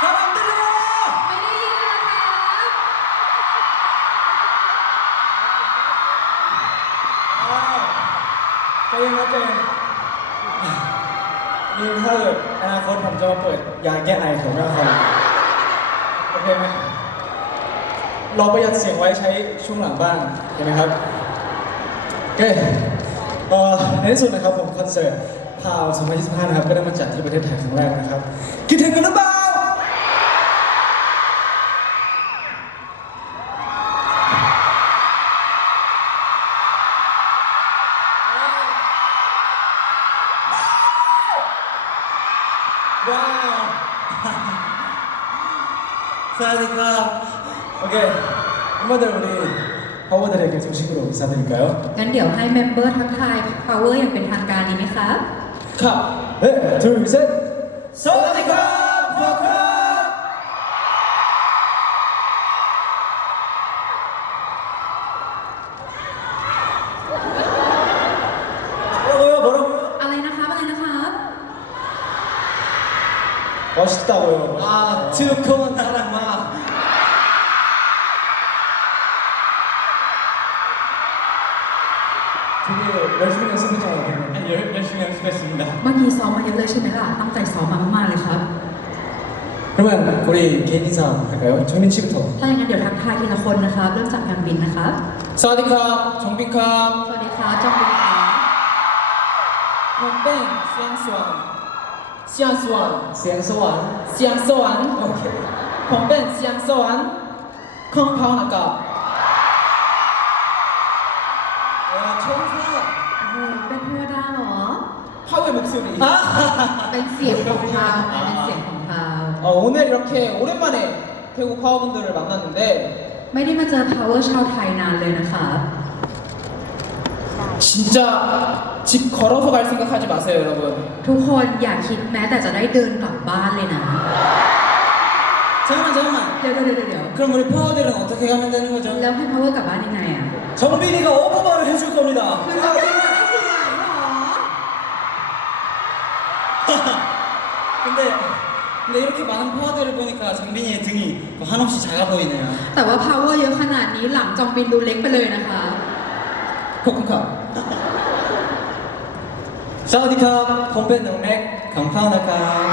คาราเต้ไม่ได้ยินนะคะใจเย็นครับใจเย็นนี่ถ้าเกิดอนาคตผมจะมาเปิดยาแก้ไอของหนาคอมโอเคไหมเราประหยัดเสียงไว้ใช้ช่วงหลังบ้างเห็นไหมครับโอเคในที่สุดนะครับผมคอนเสิร์ตพาว2025 นะครับ ก็ได้มาจัดที่ประเทศไทยครั้งแรกนะครับ 사와디카 โอเค멤버들 우리 파워들에게 정식으로 인사드릴까요? งั้นเดี๋ยวให้เมมเบอร์ทักทาย Power อย่างเป็นทางการดีไหมคะ 카! 네, 둘, 셋! 사와디 멋있다고요. 아, 투콘 나랑 마. 되게 열심히 연습했잖아요. 방금. 열, 열심히 연습했습니다. เมื่อกี้ซ้อมมาเยอะเลยใช่ไหมล่ะ ตั้งใจซ้อมมามากๆเลยครับ 그러면 우리 개인 인사 할까요? 정민 씨부터. ถ้าอย่างนั้นเดี๋ยวทักทายทีละคนนะคะ เริ่มจากการบินนะคะ 사와디카 정빈카 สวัสดีค่ะจองบินค่ะ 홈뱅 시앙스완 시앙스완 생 소환. 시앙스완 오케이 홈뱅 시앙스완 콩파우나카 와 청사 โอ้โหเป็นเทวดาเหรอ 파우의 목소리 เป็นเสียงของพาวเป็นเสียงของพาว 어, 오늘 이렇게 오랜만에 태국 파워분들을 만났는데 ไม่ได้มาเจอ Power ชาวไทยนานเลยนะคะ 진짜 집 걸어서 갈 생각 하지 마세요 여러분 ทุกคนอย่าคิดแม้แต่จะได้เดินกลับบ้านเลยนะ 잠깐만 잠깐만 เดี๋ยวเดี๋ยวเดี๋ยวเดี๋ยว 그럼 우리 파워들은 어떻게 가면 되는 거죠? แล้วให้ Power กลับบ้านยังไงอ่ะ 정빈이가 오버말을 해줄 겁니다 คือเราได้มาที่ไหนหรอ 근데 근데 이렇게 많은 파워들을 보니까 정빈이의 등이 뭐 한없이 작아 보이네요 แต่ว่า power เยอะขนาดนี้หลังจองบินดูเล็กไปเลยนะคะ 코쿤카 สวัสดีครับผมเป็นน้องแม็กของเข้านะครับ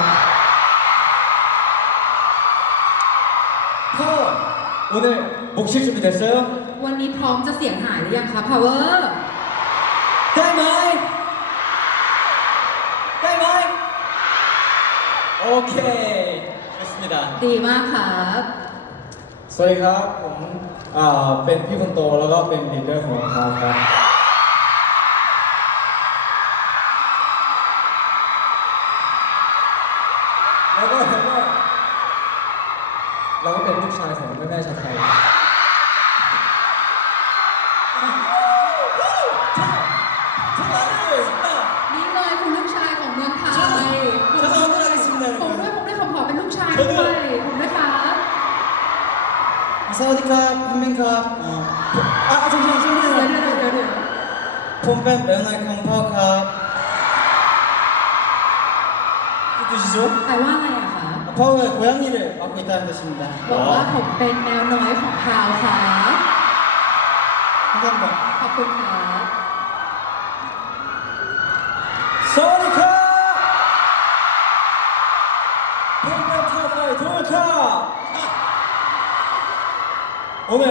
เข้า오늘목실준비됐어요วันนี้พร้อมจะเสียงหายหรือยังคะพาวเวอร์ได้ไหมได้ไหมโอเค좋습니다ดีมากครับ สวัสดีครับ ผมอ่าเป็นพี่คนโตแล้วก็เป็นลีดเจอร์ของวงครับครับ แล้วก็แล้วก็เราก็เป็นลูกชายของแม่แม่ชาไทยนี่เลยคุณลูกชายของเมืองไทย ผมด้วยผมด้ขอเป็นลูกชายด้วยผมด้ครับสวัสดีครับผมเป็นครับอ่าจริงจริงจริงเดี๋ยวเอเดี๋ยวเดี๋ยวผมเป็นเบลนายของพ่อครับ 뜻이 죠? แปลว่าอะไรอะคะ 펑은 고양이를 맡고 있다는 뜻입니 다. ว่าแมวน้อยของพาวค่ะ 감사합니 다. ขอบคุณค่ะ 사우리 카! 펜타타사의 돌 카! 오늘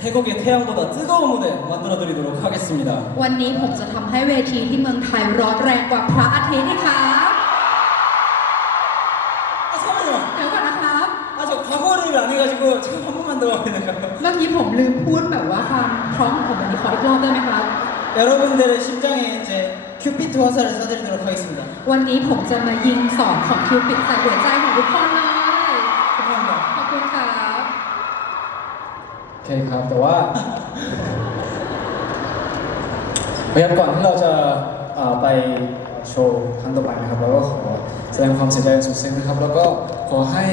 태국의 태양보다 뜨거운 무대 만들어드리도록 하겠습니 다. วันนี้ผมจะทำให้เวทีที่เมืองไทยร้อนแรงกว่ เมื่อกี้ผมลืมพูดแบบว่าความพร้อมของวันนี้ขออีกรอบได้ไหมคะ 여러분들의 심장에 이제 큐피트 화살을 쏴드리도록 하겠습니 다. วันนี้ผมจะมายิงสองของคิวปิดใส่หัวใจของทุกคนเลย.ขอบคุณครับ โอเคครับ แต่ว่านะครับก่อนที่เราจะไปโชว์ครั้งต่อไปนะครับเราก็ขอแสดงความเสียใจอย่างสุดซึ้งนะครับ แล้วก็ขอให้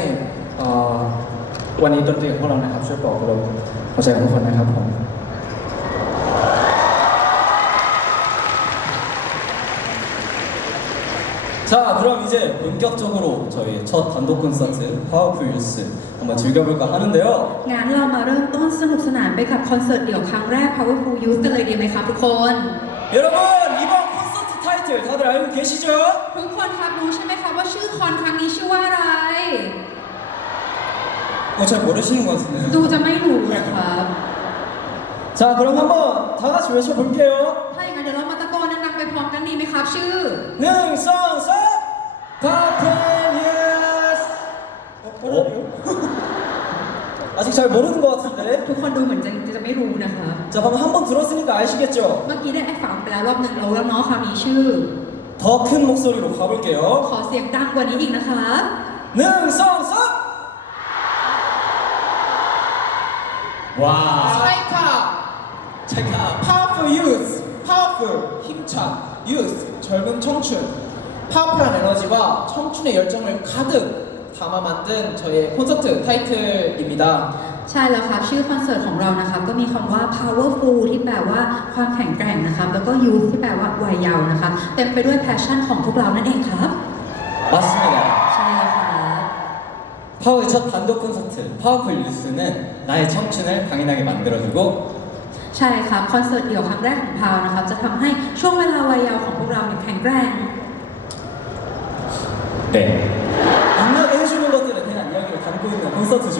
วันนี้ดนตรีของพวกเรานะครับ ช่วยปลอบประโลมหัวใจของทุกคนนะครับผม 자, 그럼 이제 본격적으로 저희 첫 단독 콘서트 파워풀 유스 한번 즐겨볼까 하는데요. งั้นเรามาเริ่มต้นสนุกสนานไปกับคอนเสิร์ตเดี่ยวครั้งแรก Powerful Youth กันเลยดีไหมครับทุกคน 여러분, 이번 콘서트 타이틀 다들 알고 계시죠? ทุกคนครับรู้ใช่ไหมครับว่าชื่อคอนครั้งนี้ชื่อว่าอะไร 어, 잘 모르시는 것 같은데요. ดูจะไม่รู้นะครับ 자, 그럼 한번 다 같이 외쳐볼게요. ถ้าอย่างนั้นเดี๋ยวเรามาตะโกนดังๆไปพร้อมกันดีไหมครับ ชื่อ 능성서 파프리스 어? 아직 잘 모르는 것 같은데? ทุกคนดูเหมือนจะจะไม่รู้นะครับ 자, 방금 한 번 들었으니까 아시겠죠? เมื่อกี้ได้ไอ้ฟังไปแล้วรอบหนึ่งเราแล้วเนาะคราวนี้ชื่อ 더 큰 목소리로 가볼게요. ขอเสียงดังกว่านี้อีกนะครับ 능성서 와 차이카 찰카 파워풀 유스 파워풀 힘찬 유스 젊은 청춘 파워풀한 에너지와 청춘의 열정을 가득 담아 만든 저희의 콘서트 타이틀입니다 ใช่แล้วครับชื่อคอนเสิร์ตของเรานะครับก็มีคำว่า powerful ที่แปลว่าความแข็งแกร่งนะครับ แล้วก็ youth ที่แปลว่าวัยเยาว์นะครับเต็มไปด้วย passion ของพวกเรานั่นเองครับ 맞습니다. ใช่แล้วครับ 파워의 첫 단독 콘서트 파워풀 유스는 나의 청춘을 강인하게 만들어주고 ใช่ครับคอนเสิร์ตเดี่ยวครั้งแรกของพาวนะครับจะทำให้ช่วงเวลาวัยเยาว์ของพวกเราเนี่ยแข็งแกร่ง 네 빛나게 해주는 것들에 대한 이야기를 담고 있는 콘서트죠.